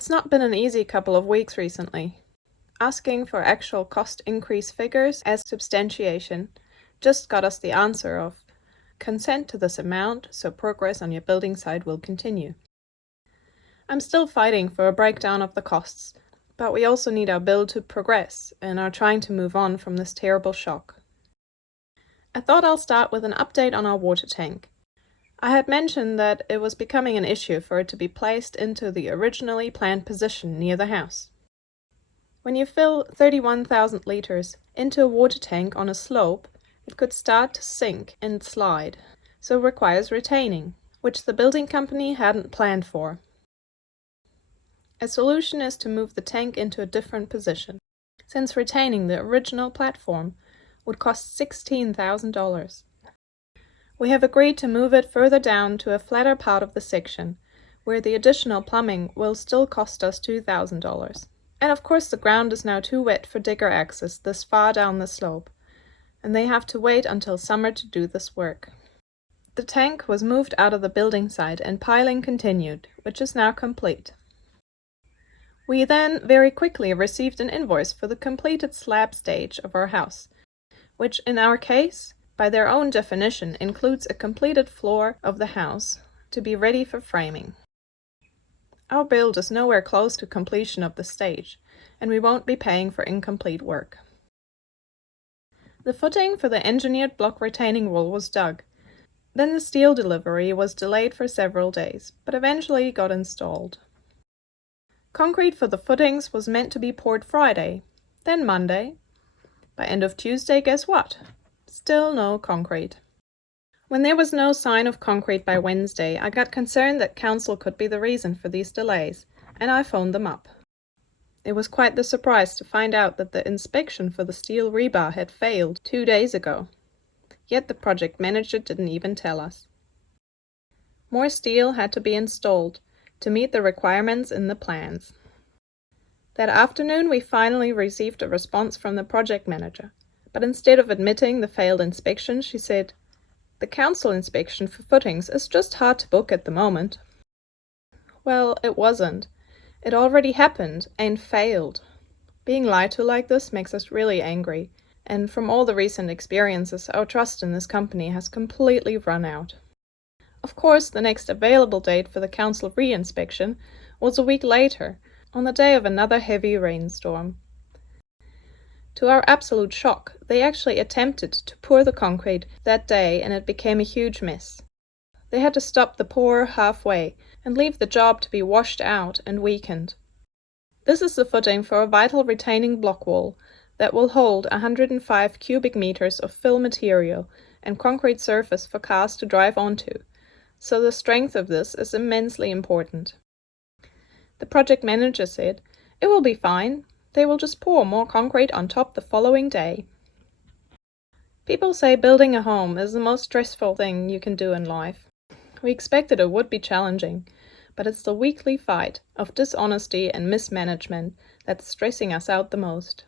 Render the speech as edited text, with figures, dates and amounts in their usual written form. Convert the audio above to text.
It's not been an easy couple of weeks recently. Asking for actual cost increase figures as substantiation just got us the answer of consent to this amount, so progress on your building site will continue. I'm still fighting for a breakdown of the costs, but we also need our build to progress and are trying to move on from this terrible shock. I thought I'll start with an update on our water tank. I had mentioned that it was becoming an issue for it to be placed into the originally planned position near the house. When you fill 31,000 liters into a water tank on a slope, it could start to sink and slide, so it requires retaining, which the building company hadn't planned for. A solution is to move the tank into a different position, since retaining the original platform would cost $16,000. We have agreed to move it further down to a flatter part of the section, where the additional plumbing will still cost us $2,000. And of course the ground is now too wet for digger access this far down the slope, and they have to wait until summer to do this work. The tank was moved out of the building site and piling continued, which is now complete. We then very quickly received an invoice for the completed slab stage of our house, which in our case, by their own definition, includes a completed floor of the house to be ready for framing. Our build is nowhere close to completion of the stage, and we won't be paying for incomplete work. The footing for the engineered block retaining wall was dug. Then the steel delivery was delayed for several days, but eventually got installed. Concrete for the footings was meant to be poured Friday, then Monday. By end of Tuesday, guess what? Still no concrete. When there was no sign of concrete by Wednesday, I got concerned that council could be the reason for these delays, and I phoned them up. It was quite the surprise to find out that the inspection for the steel rebar had failed 2 days ago. Yet the project manager didn't even tell us. More steel had to be installed to meet the requirements in the plans. That afternoon we finally received a response from the project manager, but instead of admitting the failed inspection, she said, "The council inspection for footings is just hard to book at the moment." Well, it wasn't. It already happened and failed. Being lied to like this makes us really angry, and from all the recent experiences, our trust in this company has completely run out. Of course, the next available date for the council re-inspection was a week later, on the day of another heavy rainstorm. To our absolute shock, they actually attempted to pour the concrete that day and it became a huge mess. They had to stop the pour halfway and leave the job to be washed out and weakened. This is the footing for a vital retaining block wall that will hold 105 cubic meters of fill material and concrete surface for cars to drive onto, so the strength of this is immensely important. The project manager said, "It will be fine. They will just pour more concrete on top the following day." People say building a home is the most stressful thing you can do in life. We expected it would be challenging, but it's the weekly fight of dishonesty and mismanagement that's stressing us out the most.